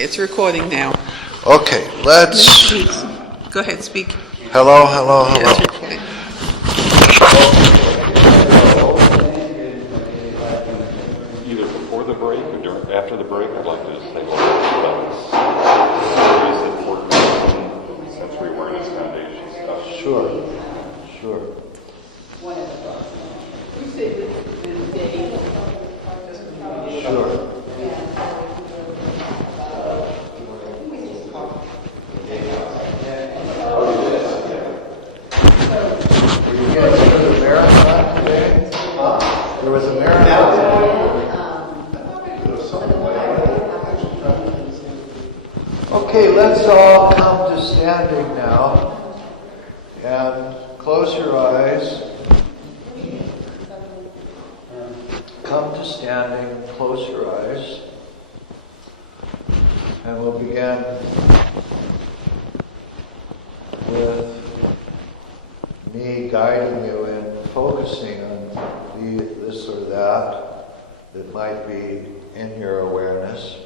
It's recording now. Okay, let's... Go ahead, speak. Hello, hello, hello. Yeah, it's recording. Either before the break or after the break, I'd like to just say a little bit about this series important sensory awareness foundation stuff. Sure. Sure. There was a marathon. Okay, let's all come to standing now and close your eyes. Come to standing, close your eyes, and we'll begin with me guiding you in focusing on this or that might be in your awareness.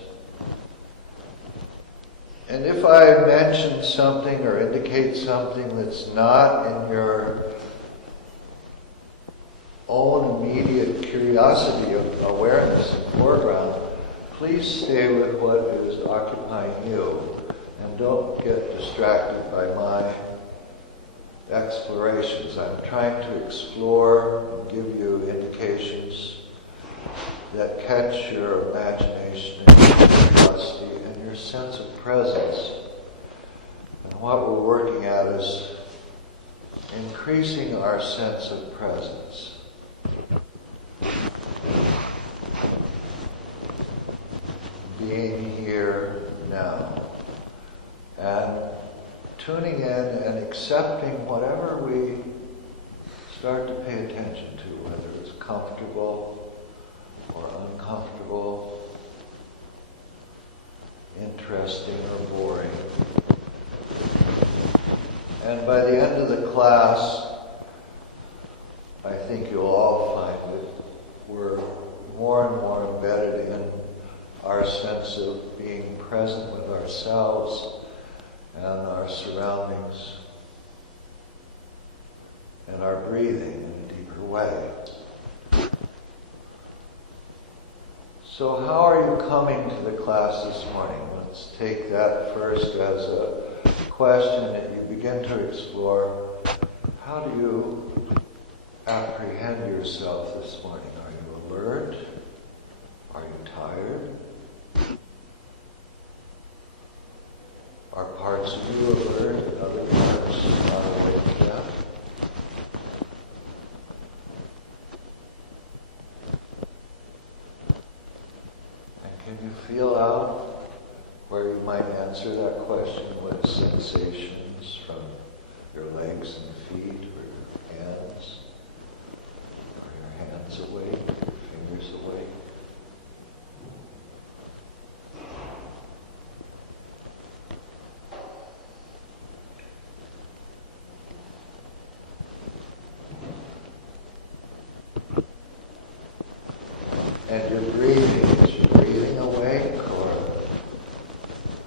And if I mention something or indicate something that's not in your own immediate curiosity of awareness and foreground, please stay with what is occupying you and don't get distracted by my explorations. I'm trying to explore and give you indications that catch your imagination and your curiosity and your sense of presence. And what we're working at is increasing our sense of presence. Being here now. And tuning in and accepting whatever we start to pay attention to, whether it's comfortable or uncomfortable, interesting or boring. And by the end of the class, I think you'll all find that we're more and more embedded in our sense of being present with ourselves and our surroundings and our breathing in a deeper way. So how are you coming to the class this morning? Let's take that first as a question that you begin to explore. How do you apprehend yourself this morning? Are you alert? Are you tired? Are parts of you alert and other parts not awake yet? And can you feel out where you might answer that question with sensations from your legs and feet or your hands? Are your hands awake? Your fingers awake? And your breathing, is your breathing awake or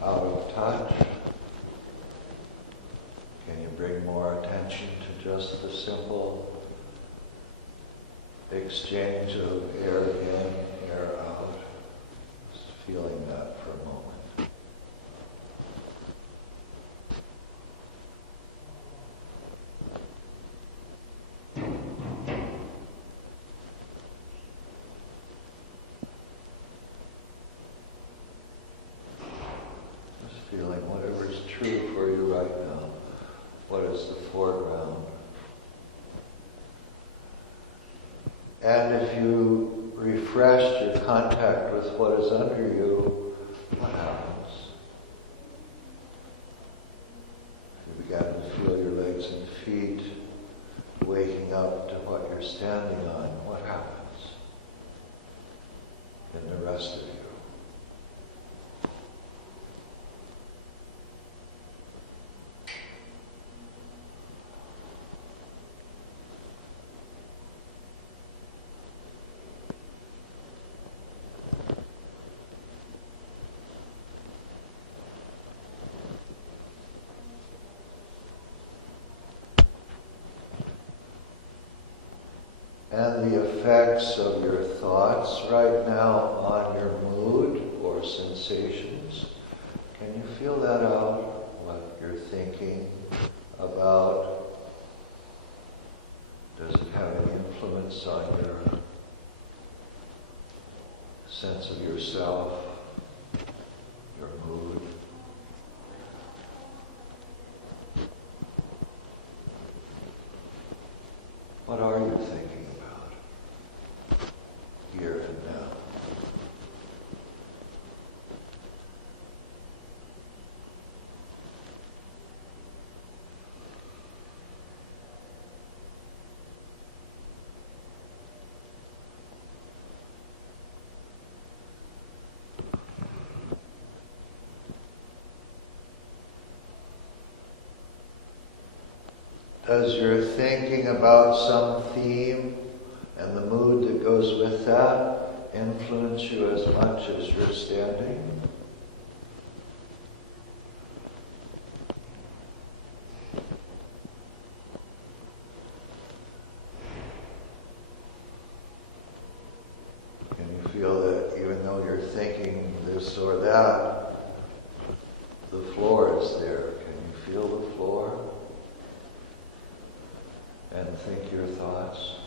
out of touch? Can you bring more attention to just the simple exchange of air in, air out? Just feeling that for a moment. Feeling whatever is true for you right now. What is the foreground? And if you refreshed your contact with what is under you, what happens? If you began to feel your legs and feet waking up to what you're standing on, what happens in the rest of you? effects of your thoughts right now on your mood or sensations? Can you feel that out? What you're thinking about? Does it have any influence on your sense of yourself, your mood? What are you thinking about here and now? Does your thinking about some theme and the mood that goes with that influence you as much as you're standing? Can you feel that even though you're thinking this or that, the floor is there? Can you feel the floor? And think your thoughts.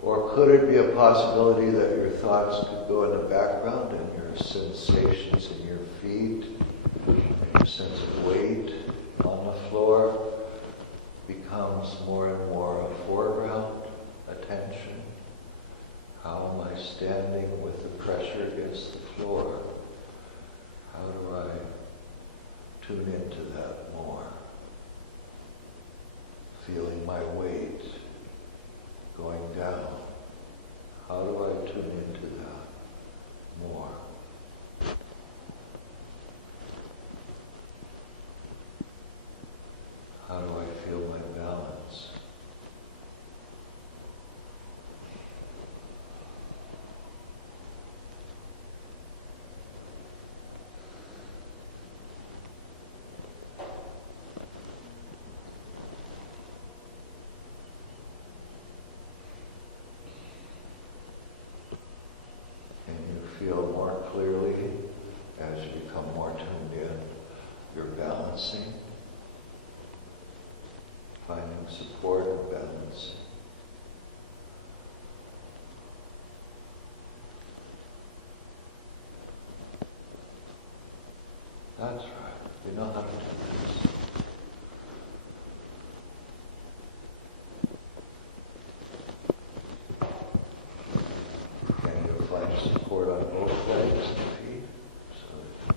Or could it be a possibility that your thoughts could go in the background and your sensations in your feet, and your sense of weight on the floor becomes more and more a foreground attention? How am I standing with the pressure against the floor? How do I tune into that more? Feeling my weight going down. How do I tune into that more? How do I feel my balance? Can you feel more clearly as you become more tuned in? You're balancing. Finding support and balance. That's right. We know how to do this. Can you find support on both legs and feet? So that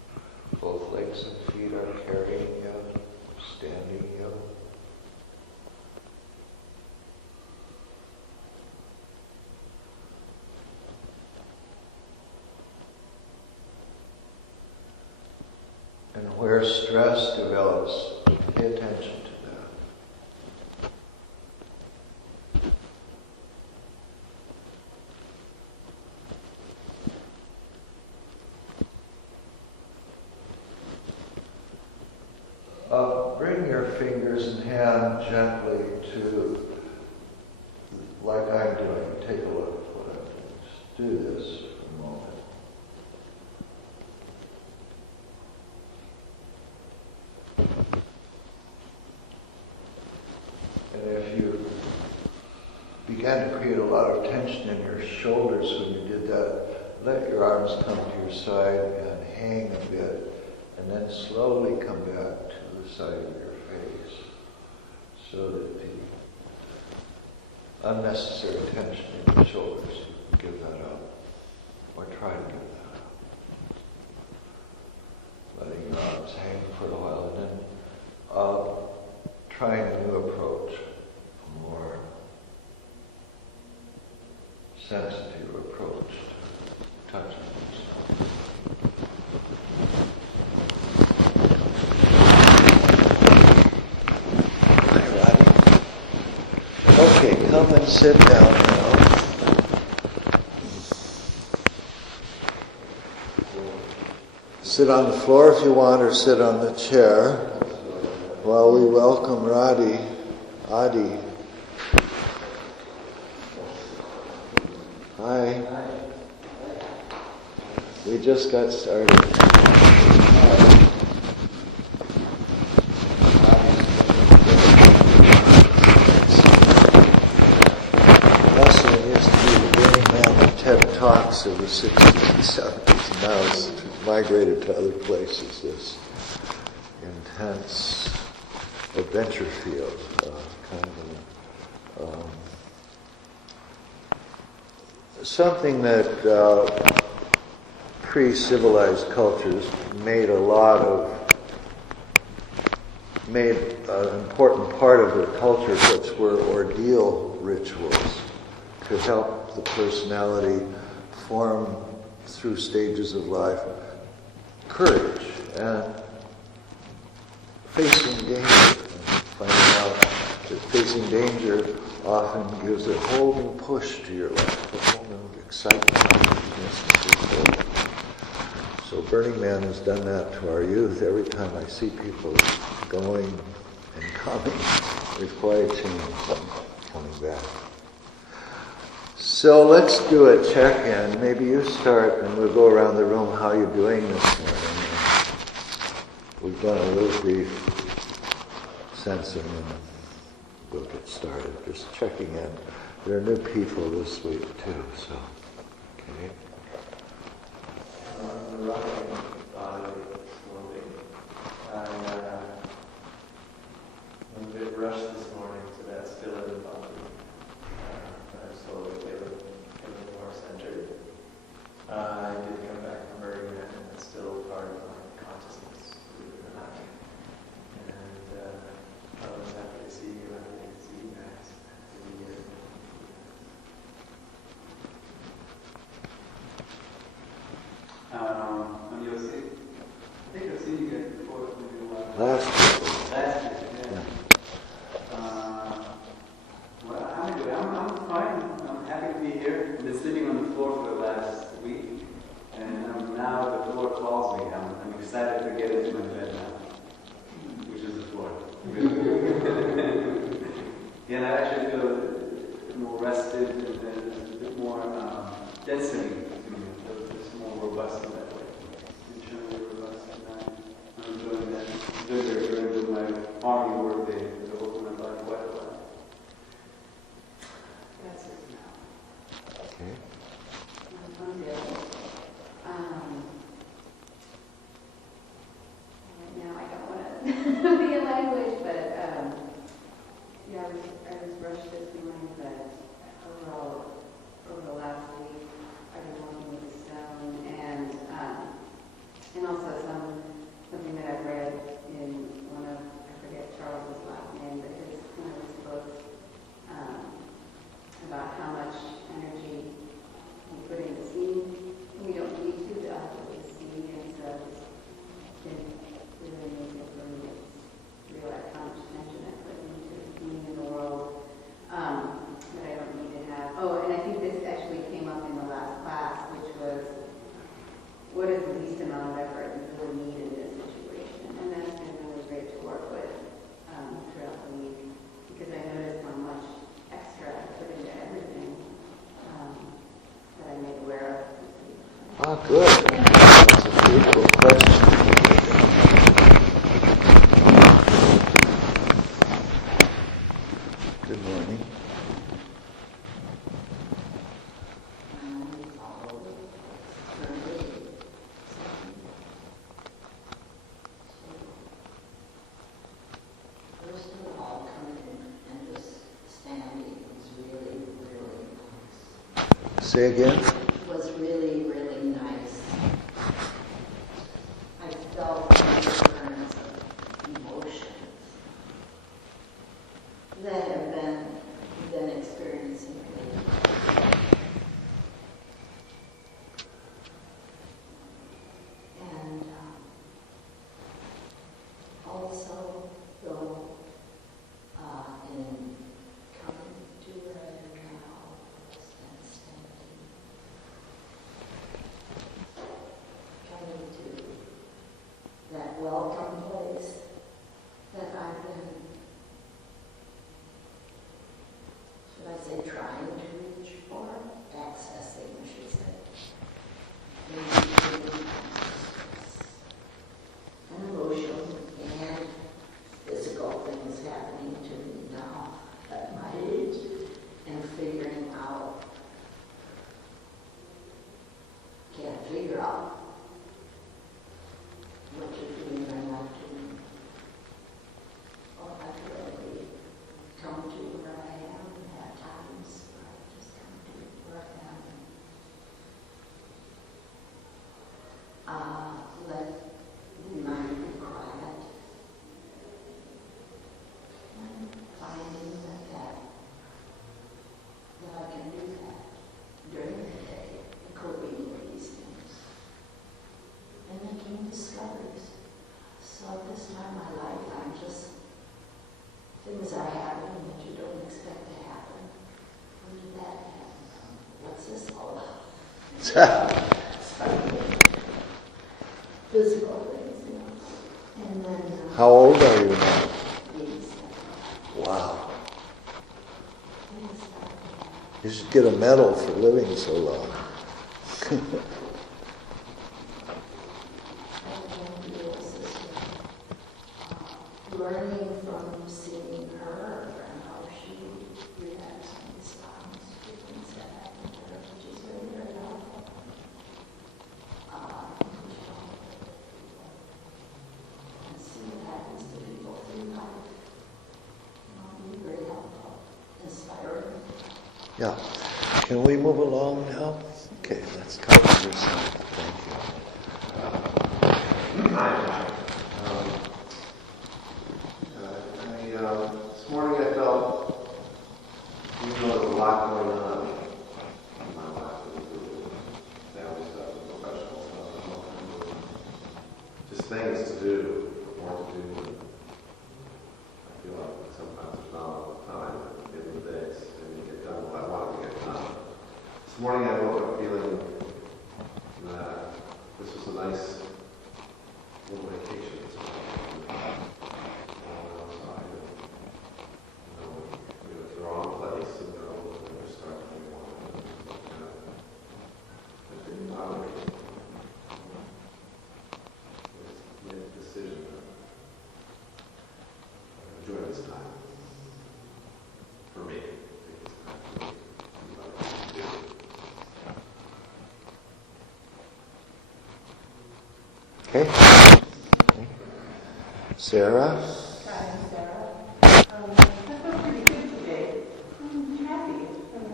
both legs and feet are carrying you, standing you. And where stress develops, pay attention to that. Bring your fingers and hand gently to, like I'm doing, take a look at what I'm doing. Just do this for a moment. And if you began to create a lot of tension in your shoulders when you did that, let your arms come to your side and hang a bit, and then slowly come back to the side of your face, so that the unnecessary tension in your shoulders, you can give that up, or try to give that up. Letting your arms hang for a while, and then trying a new approach, a more sensitive approach to touching yourself. Hi, Robbie. and sit down now. Sit on the floor if you want, or sit on the chair while we welcome Adi. Hi. We just got started. Russell used to be the Burning Man of TED Talks of the 60s and 70s, and now it's migrated to other places, this intense adventure field, kind of something that pre-civilized cultures made an important part of their culture, which were ordeal rituals to help the personality form through stages of life courage and facing danger, and finding out that facing danger often gives a whole new push to your life, a whole new excitement. So Burning Man has done that to our youth. Every time I see people going and coming, there's quite a change coming back. So let's do a check-in. Maybe you start and we'll go around the room. How are you doing this morning? We've done a little brief sensing and we'll get started. Just checking in. There are new people this week too, so okay. I'm running slowly. I'm a bit rushed this morning, so that still isn't bothering me. I'm slowly getting more centered. I did come back from Burning Man, and it's still part of my consciousness, believe it or not. And I was happy to see you, happy to see you guys. Happy to be here. When you see, I think I've seen you guys before. Maybe a while. Last year, yeah. Well, I'm fine. I'm happy to be here. I've been sleeping on the floor for the last week, and now the floor calls me. I'm excited to get into my bed now, which is the floor. Yeah, and I actually feel more rested and a bit more density to me. It's more robust in that way. Internally robust, and I'm enjoying that vigor during my army work day to open my body quite a lot. That's it now. Okay. I'm good. Right now I don't want to be in language, but yeah, I was rushed this morning, but overall, over the last week, I've been working with the stone and also something that I've read in one of, I forget Charles's last name, but his one of his books about how much energy we put into seeing. We don't need to, but actually see, and so it's been really amazing for me to realize how much attention I put into being in the world that I don't need to have. Oh, and I think this actually came up in the last class, which was, what is the least amount of effort you really need in this situation? And that's been really great to work with throughout the week, because I noticed how much extra I put into everything that I made aware of this week. Ah, good. That's a beautiful question. Good morning. First of all, coming in and just standing was really, really nice. Say again? It was really, really nice. I felt the currents of emotions that have been experiencing lately. And also, though, in coming to where I am figure out what you're doing or not doing. Or I could only come to where I am at times where I just come to where I am. Let the mind be quiet. And finding that I can do that during the day, coping with these things, and making discoveries. So at this time in my life, I'm just, things are happening that you don't expect to happen. When did that happen? What's this all about? Physical things, you know. And then... How old are you now? 87. Wow. Things start to happen. You should get a medal for living so long. I have a little sister, learning from seeing her and how she reacts and responds to things that happen to her, which is very, very helpful. And see what happens to people through life. Be very helpful, inspiring. Yeah. Can we move along now? Okay, let's cover your side. Thank you. This morning I felt, even though there's a lot going on in my life, family stuff, professional stuff, and all kinds of just things to do, more to do. I feel like sometimes there's not enough time in the days to get done what I want to get done. This morning I woke up feeling that this was a nice little vacation. It's the wrong place and they're starting to want it didn't bother me. I just made a decision to enjoy this time. For me. Okay. Sarah? Hi, I'm Sarah. I feel pretty good today. I'm happy.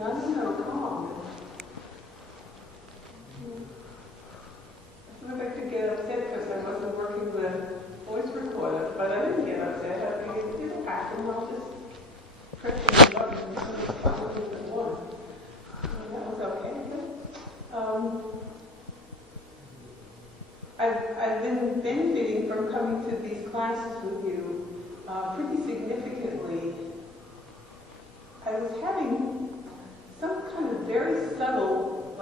I'm so calm. I feel like I could get upset because I wasn't working the voice recorder, but I didn't get upset. I figured it'll happen. I'll just press the buttons and see if I can do one. That was okay. I've been benefiting from coming to these classes with you pretty significantly. I was having some kind of very subtle,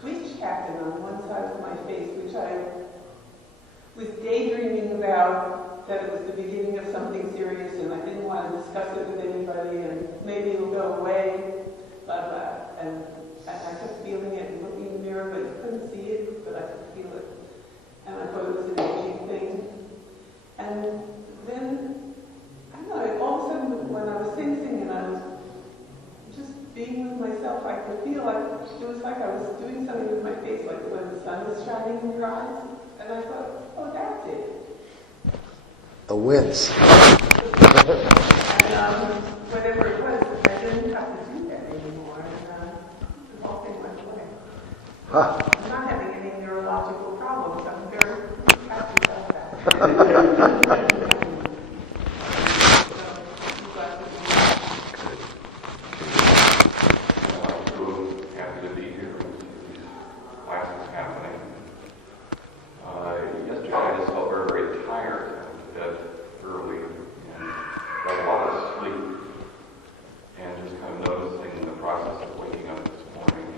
twitch happen on one side of my face, which I was daydreaming about that it was the beginning of something serious, and I didn't want to discuss it with anybody, and maybe it'll go away, blah, blah. And I kept feeling it and looking in the mirror, but I couldn't see it, but I could feel it. And I thought it was an aging thing. And then, I don't know, all of a sudden when I was sensing and I was just being with myself, I could feel like, it was like I was doing something with my face, like when the sun is shining in your eyes. And I thought, oh, that's it. A wince. And whatever it was, I didn't have to do that anymore. And the whole thing went away. Huh. I'm not having any neurological problems. I'm very happy about that. I'm so happy to be here with these classes happening. Yesterday I just felt very, very tired. I went to bed early and got a lot of sleep. And just kind of noticing the process of waking up this morning,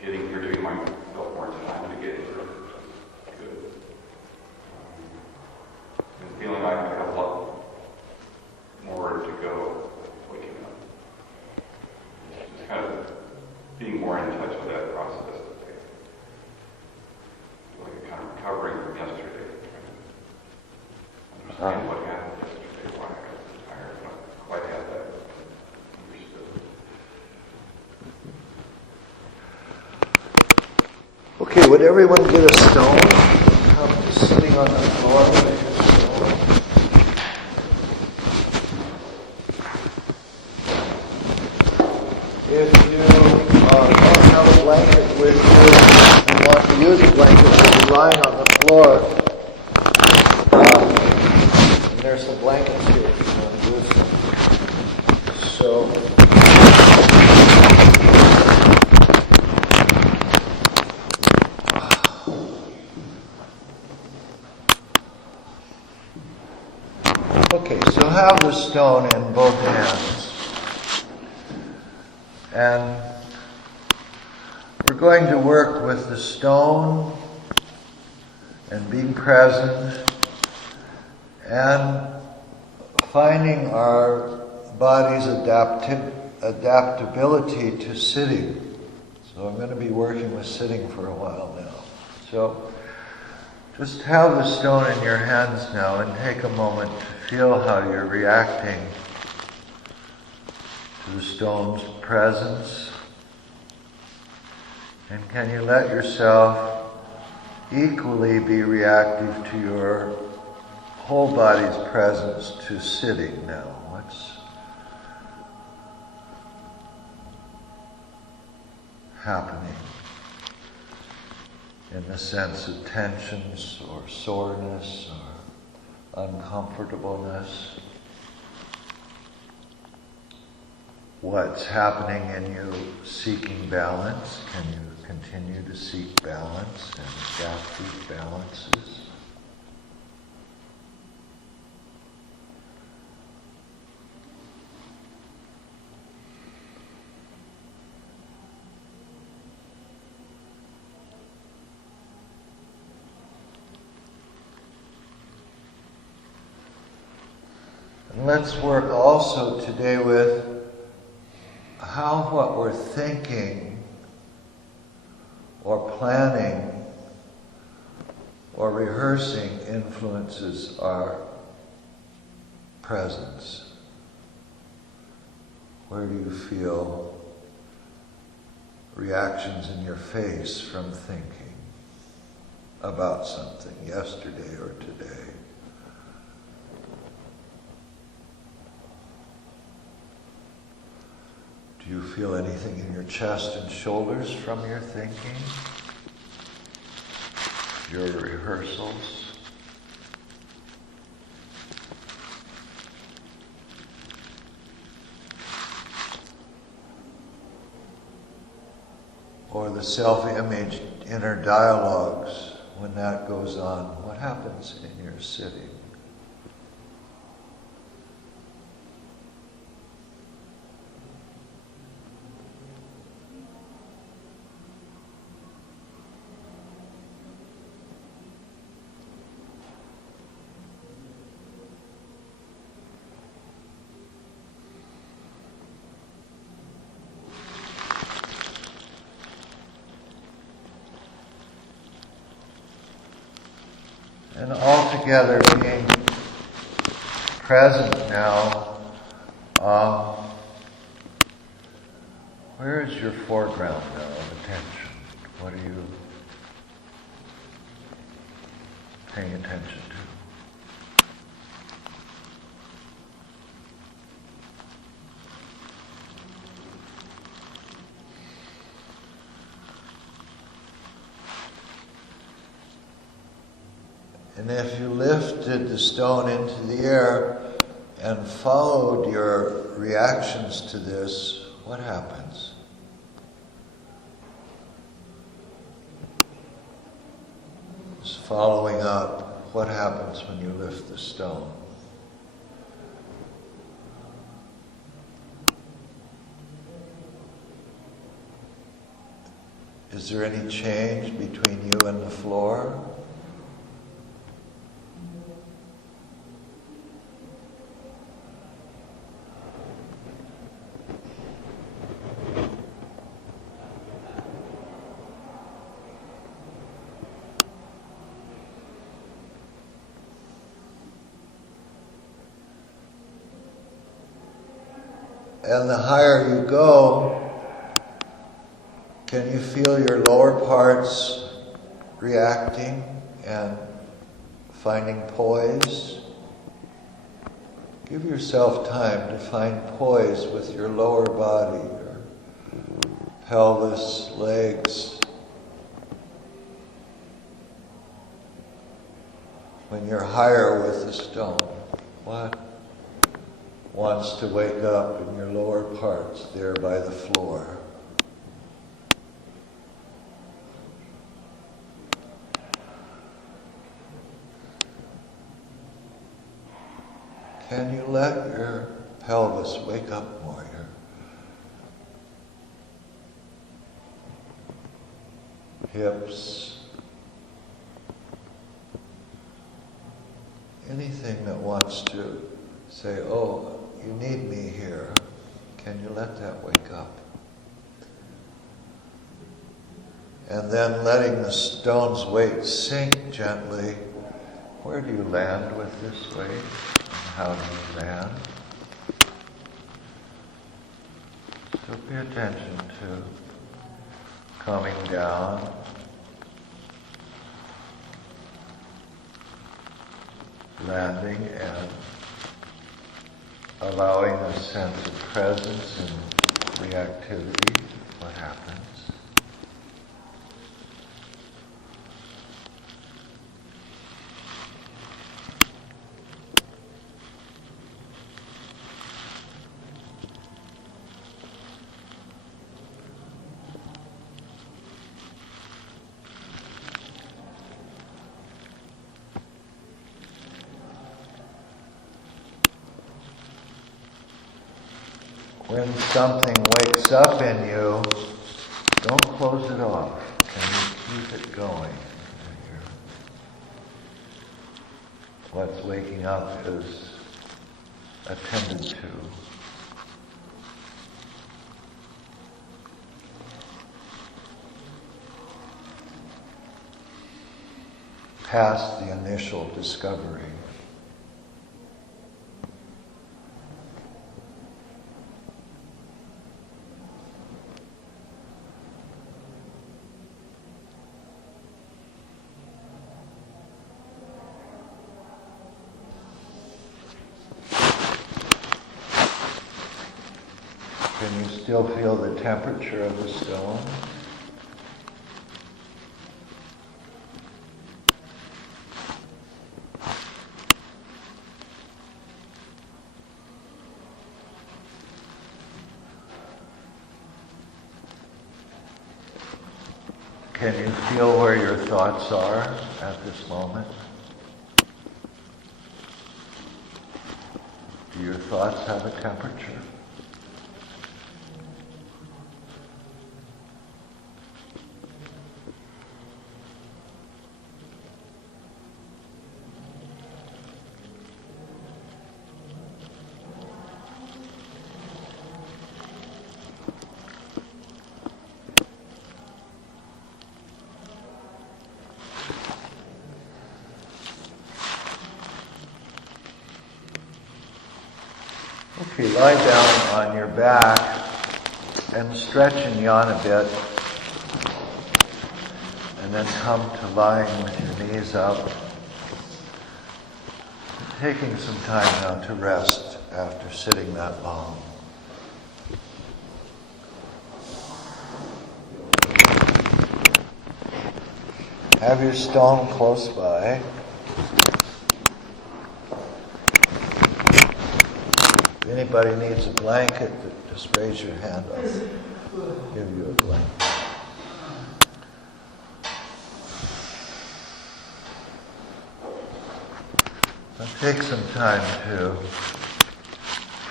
getting here, giving myself more time to get here. Good. And feeling like I have a lot more to go waking up. Just kind of being more in touch with that process. Like kind of recovering from yesterday. Understand what happened yesterday, why I was tired, not quite have that understood. Okay, would everyone get a stone? I'm sitting on the floor with a stone. If you don't have a blanket with you and want to use a blanket, you'll be lying on the floor. And there's some blankets here if you want to use them. So, okay, so have the stone in both hands. And we're going to work with the stone and being present and finding our body's adaptability to sitting. So I'm going to be working with sitting for a while now. So just have the stone in your hands now and take a moment to feel how you're reacting to the stone's presence. And can you let yourself equally be reactive to your whole body's presence to sitting now? What's happening in the sense of tensions or soreness or uncomfortableness? What's happening in you seeking balance? Can you continue to seek balance and adapt these balances? And let's work also today with how what we're thinking or planning or rehearsing influences our presence. Where do you feel reactions in your face from thinking about something yesterday or today? Do you feel anything in your chest and shoulders from your thinking? Your rehearsals? Or the self-image inner dialogues, when that goes on, what happens in your sitting? And altogether being present now, where is your foreground now of attention? What are you paying attention to? And if you lifted the stone into the air and followed your reactions to this, what happens? Just following up, what happens when you lift the stone? Is there any change between you and the floor? And the higher you go, can you feel your lower parts reacting and finding poise. Give yourself time to find poise with your lower body, your pelvis, legs. When you're higher with the stone, what wants to wake up in your lower parts there by the floor? Can you let your pelvis wake up more? Your hips, anything that wants to say, oh, you need me here. Can you let that wake up? And then letting the stone's weight sink gently. Where do you land with this weight? And how do you land? So pay attention to coming down. Landing and allowing a sense of presence and reactivity. What happens? When something wakes up in you, don't close it off. Can you keep it going? What's waking up is attended to. Past the initial discovery. Can you still feel the temperature of the stone? Can you feel where your thoughts are at this moment? Do your thoughts have a temperature? Okay, lie down on your back and stretch and yawn a bit. And then come to lying with your knees up. Taking some time now to rest after sitting that long. Have your stone close by. If anybody needs a blanket, just raise your hand. I'll give you a blanket. Now take some time to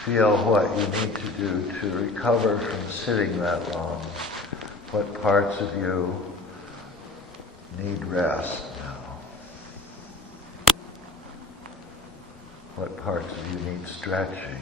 feel what you need to do to recover from sitting that long. What parts of you need rest now? What parts of you need stretching?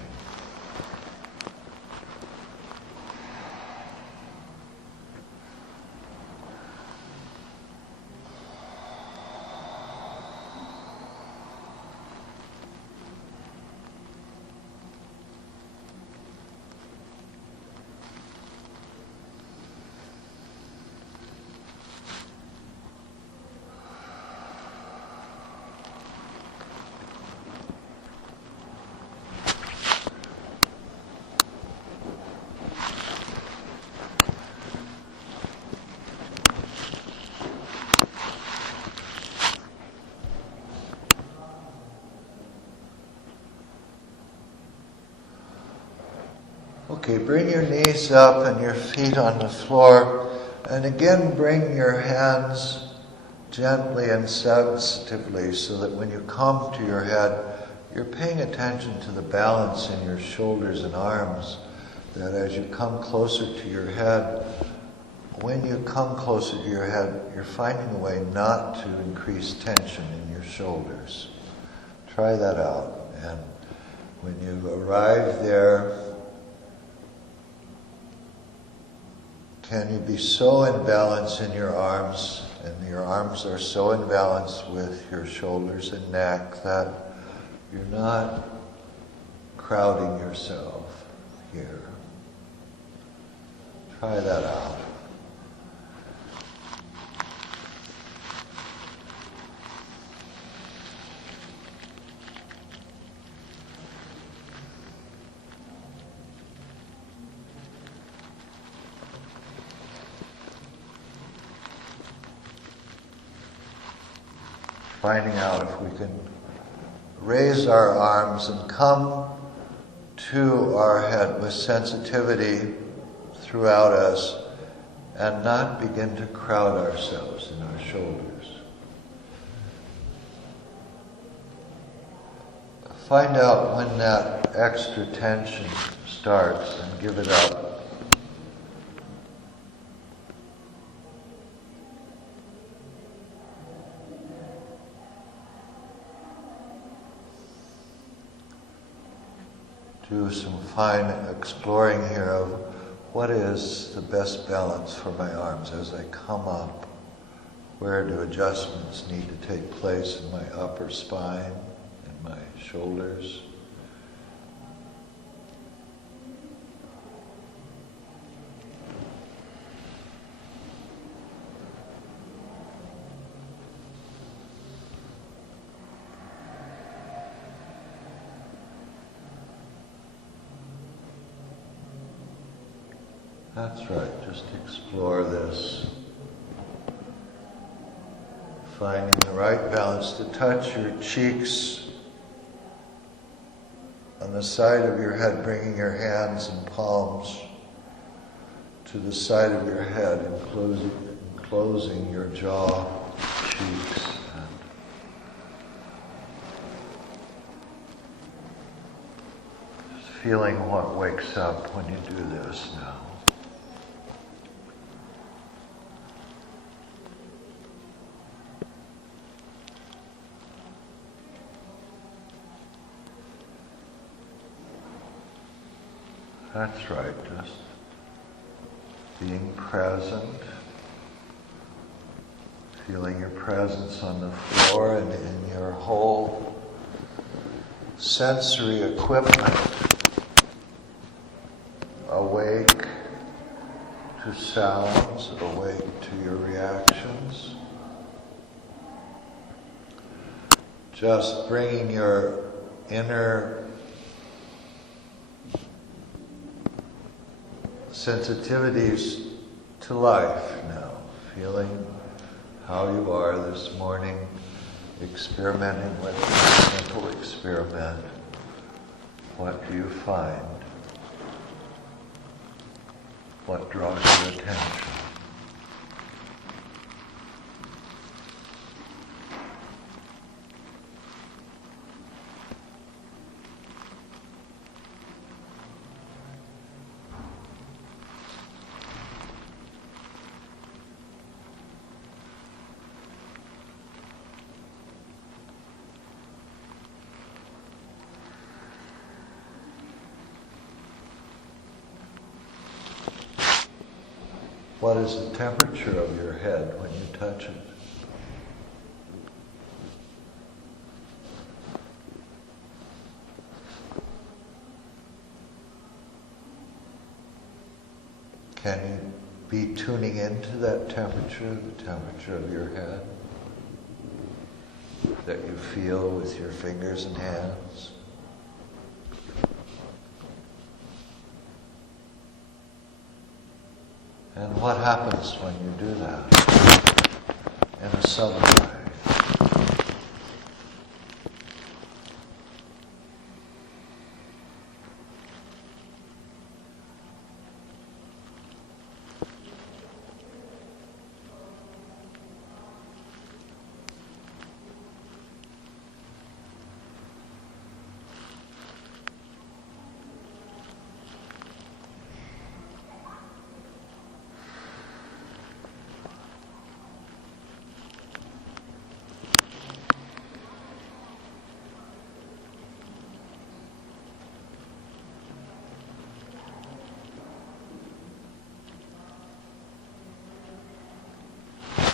Okay, bring your knees up and your feet on the floor. And again, bring your hands gently and sensitively so that when you come to your head, you're paying attention to the balance in your shoulders and arms. That as you come closer to your head, when you come closer to your head, you're finding a way not to increase tension in your shoulders. Try that out. And when you arrive there, can you be so in balance in your arms, and your arms are so in balance with your shoulders and neck that you're not crowding yourself here. Try that out. Finding out if we can raise our arms and come to our head with sensitivity throughout us and not begin to crowd ourselves in our shoulders. Find out when that extra tension starts and give it up. Do some fine exploring here of what is the best balance for my arms as I come up. Where do adjustments need to take place in my upper spine and my shoulders? That's right, just explore this. Finding the right balance to touch your cheeks on the side of your head, bringing your hands and palms to the side of your head, enclosing your jaw, cheeks, and just feeling what wakes up when you do this now. That's right, just being present, feeling your presence on the floor and in your whole sensory equipment, awake to sounds, awake to your reactions. Just bringing your inner sensitivities to life now, feeling how you are this morning, experimenting with a simple experiment. What do you find? What draws your attention? What is the temperature of your head when you touch it? Can you be tuning into that temperature, the temperature of your head, that you feel with your fingers and hands? And what happens when you do that in a subtle way?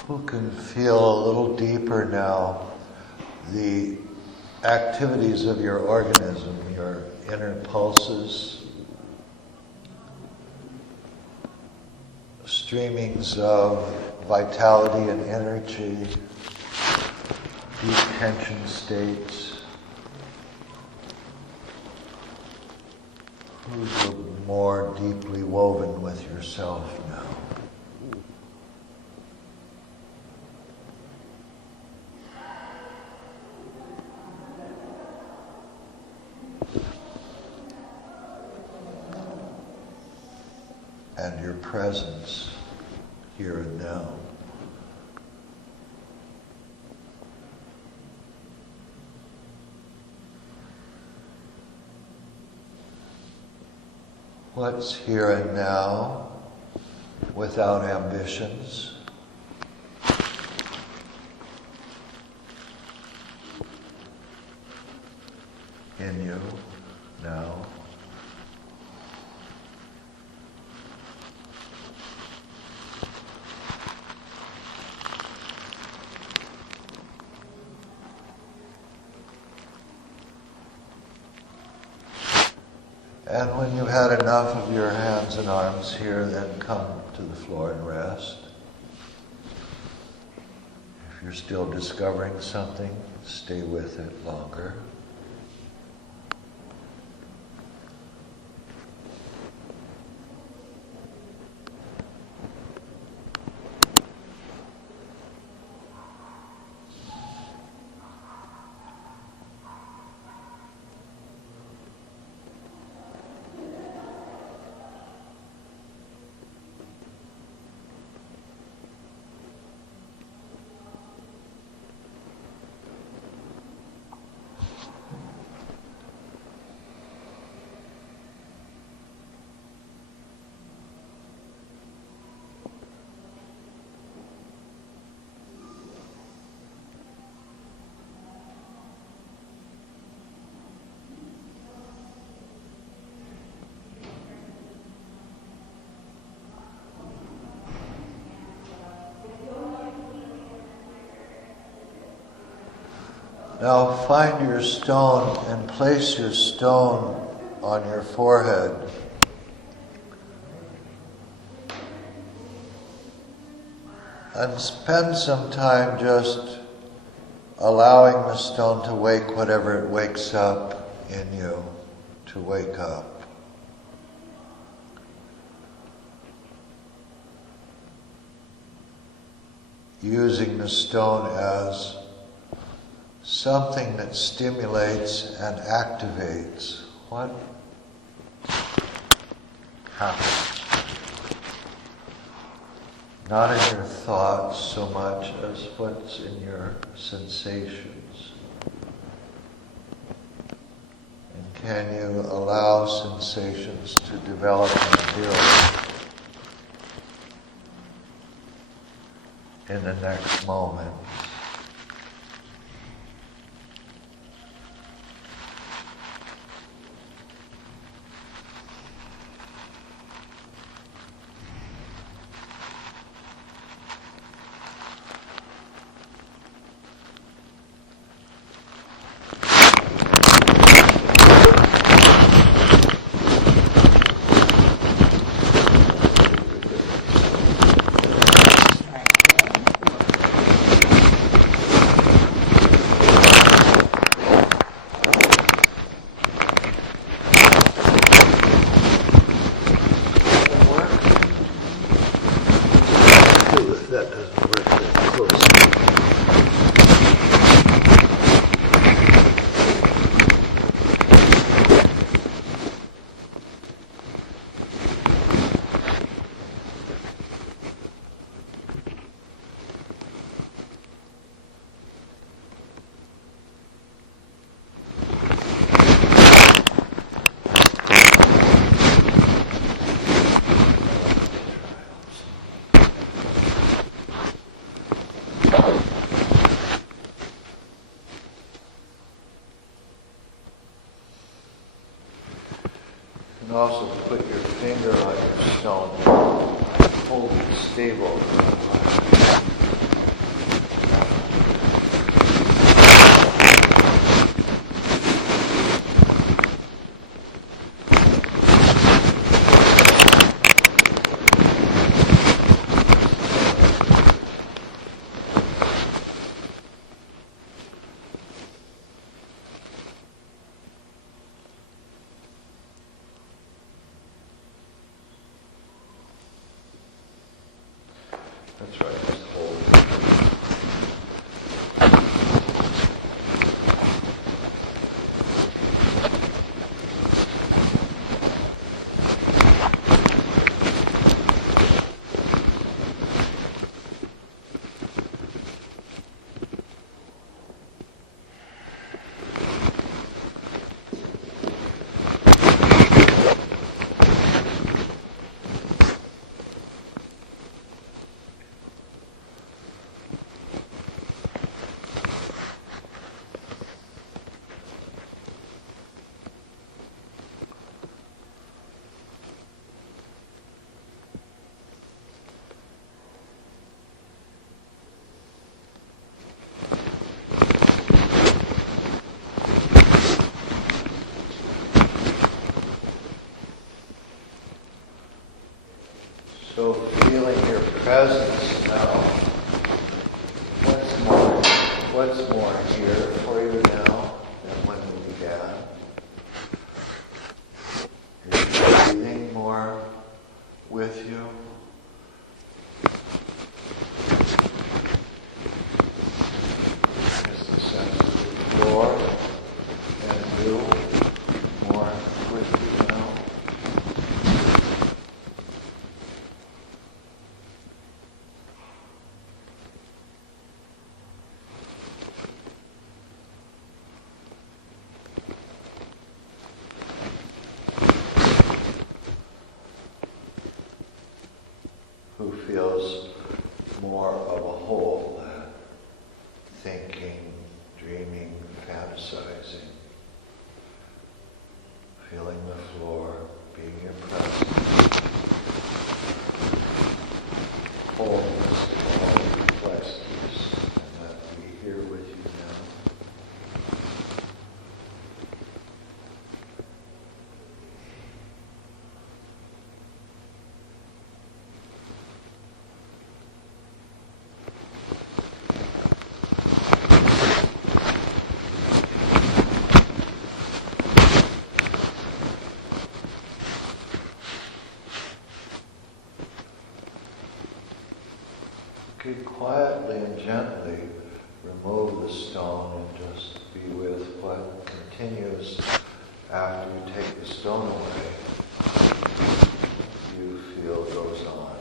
Who can feel a little deeper now the activities of your organism, your inner pulses, streamings of vitality and energy, deep tension states? Who's more deeply woven with yourself now? And your presence here and now. What's here and now without ambitions? In you now. And when you've had enough of your hands and arms here, then come to the floor and rest. If you're still discovering something, stay with it longer. Now find your stone and place your stone on your forehead. And spend some time just allowing the stone to wake whatever it wakes up in you to wake up. Using the stone as something that stimulates and activates what happens. Not in your thoughts so much as what's in your sensations. And can you allow sensations to develop and build in the next moment? That's right, just hold. So feeling your presence now, what's more here for you now than when we began? Is breathing more with you? Is the sense of the floor and you more with you now? Who feels more of a whole, thinking, dreaming, fantasizing, feeling the floor, being your presence, wholeness of all complexities, and that be here with you now. Okay, quietly and gently remove the stone and just be with what continues after you take the stone away. You feel goes on.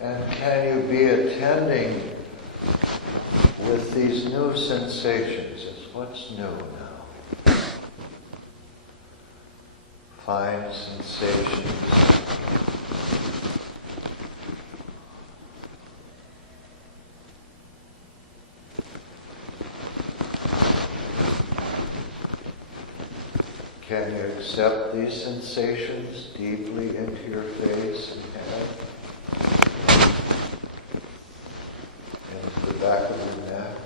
And can you be attending with these new sensations? It's what's new now. Fine sensations. Can you accept these sensations deeply into your face and head? Into the back of your neck.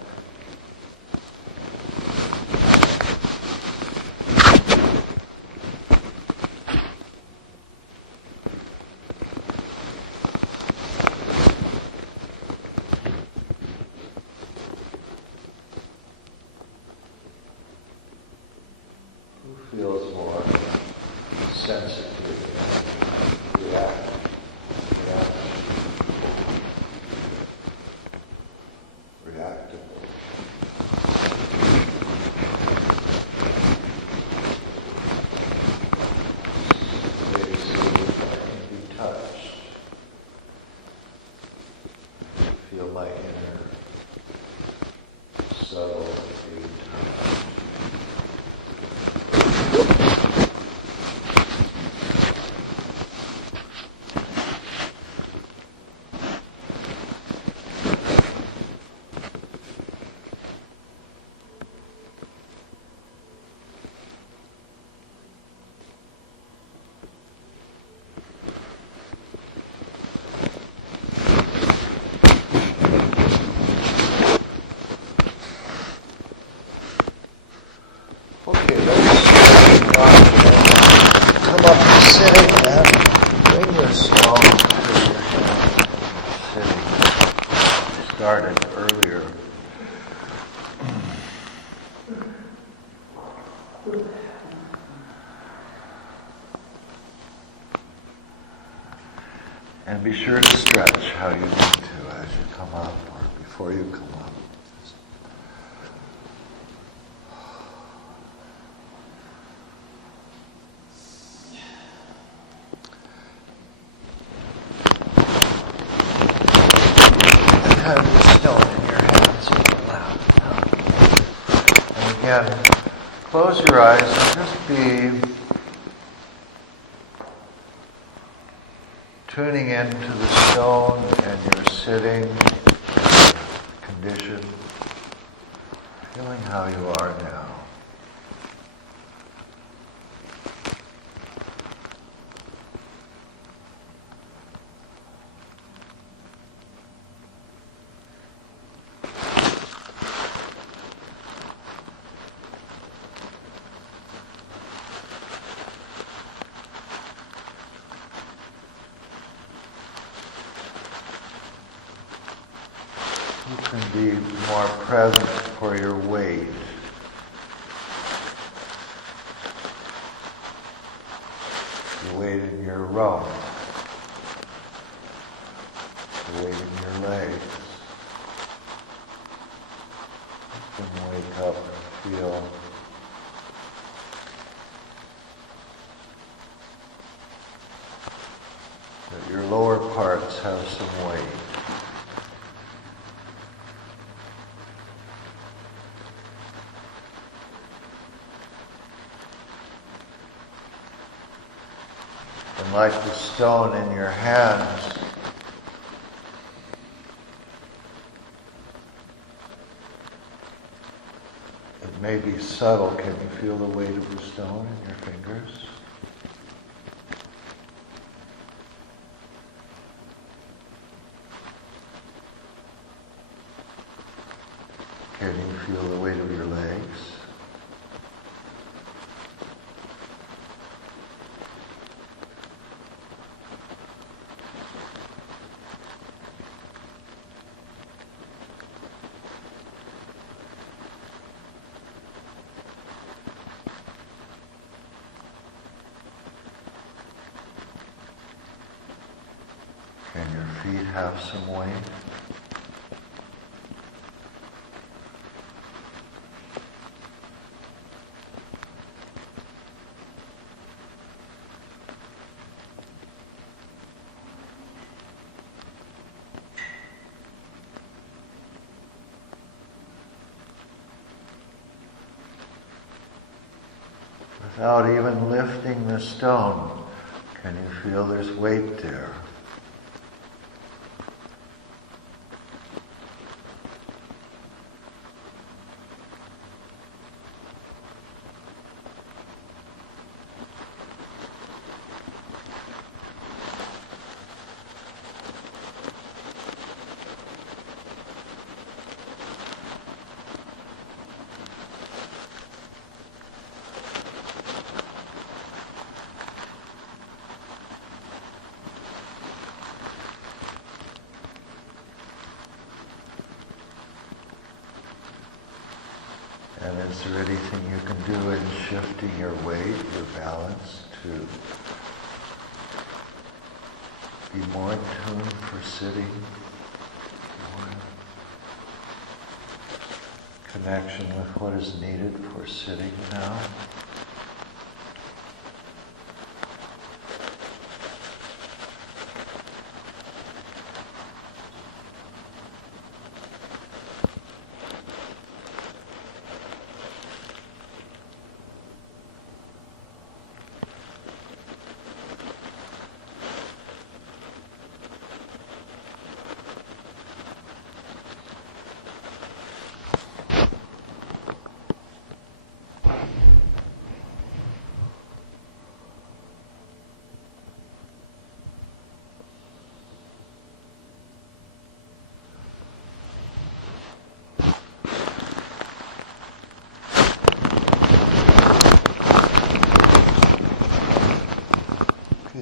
Who feels more sensitive and reactive? started earlier. And be sure to stretch how you need to as you come up or before you come up. And have your stone in your hands in your lap. And again, close your eyes and just be tuning into the stone and your sitting, your condition, feeling how you are now. You can be more present for your weight. The weight in your rump. The weight in your legs. You can wake up and feel that your lower parts have some weight. And like the stone in your hands, it may be subtle. Can you feel the weight of the stone in your fingers? Can you feel the weight of your legs? Can your feet have some weight? Without even lifting the stone, can you feel there's weight there? And is there anything you can do in shifting your weight, your balance, to be more in tune for sitting, more connection with what is needed for sitting now?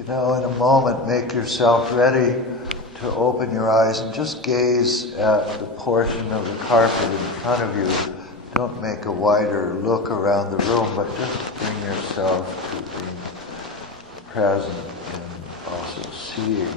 Now in a moment, make yourself ready to open your eyes and just gaze at the portion of the carpet in front of you. Don't make a wider look around the room, but just bring yourself to being present and also seeing.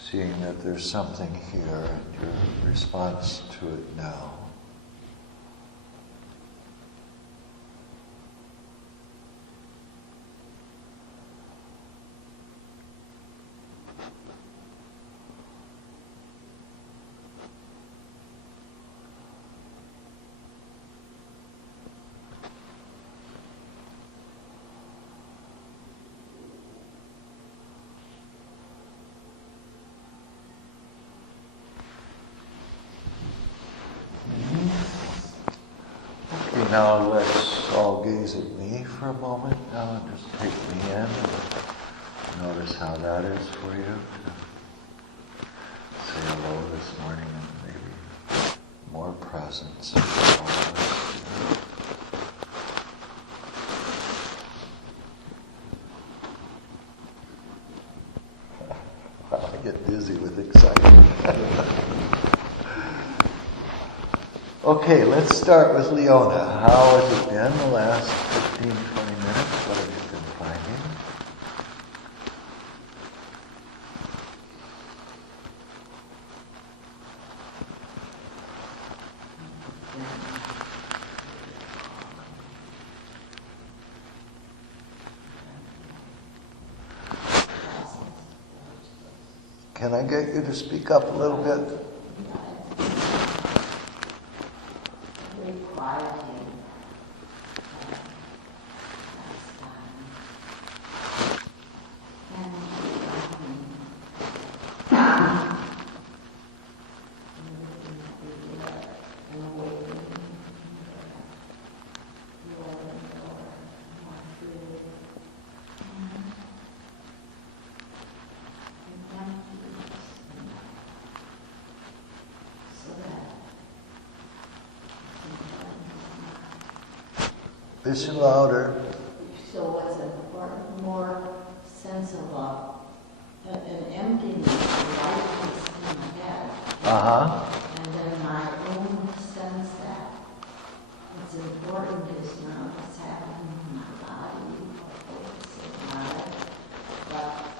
Seeing that there's something here and your response to it now. Now let's all gaze at me for a moment now and just take me in and notice how that is for you to say hello this morning and maybe more presence. Wow, I get dizzy with excitement. Okay, let's start with Leona. How has it been the last 15, 20 minutes? What have you been finding? Can I get you to speak up a little bit? Listen louder. So what's important, more sense of an emptiness, lightness in my head. And then my own sense that what's important is not what's happening in my body or focus in my life, but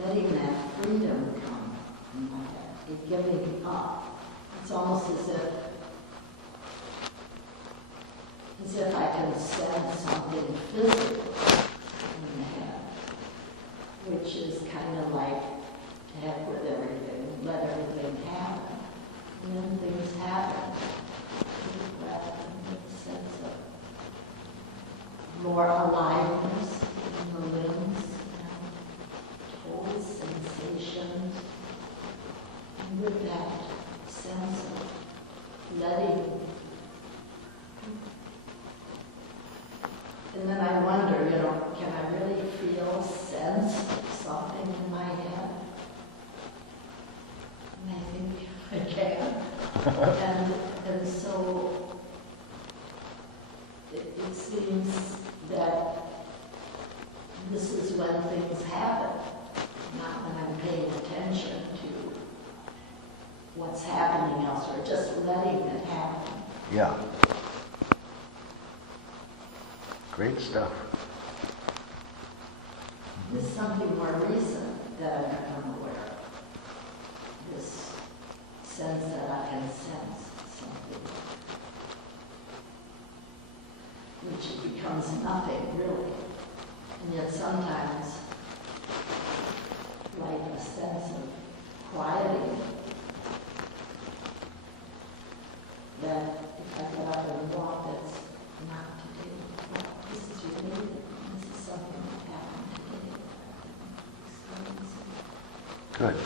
letting that freedom come in my head, and giving up. It's almost as if I can sense something physical in the head, which is kind of like heck with everything, let everything happen. And then things happen. Deep breath and make sense of more aliveness in the limbs, total sensations. And with that sense of letting. And then I wonder, can I really feel, sense something in my head? And I think I can. and so it seems that this is when things happen, not when I'm paying attention to what's happening elsewhere, just letting it happen. Yeah. Great stuff. There's something more recent that I've become aware of. This sense that I can sense something, which becomes nothing really. And yet sometimes, like a sense of quieting, that if I get up and walk, that's not today. This is related. This is something that happened today. Good.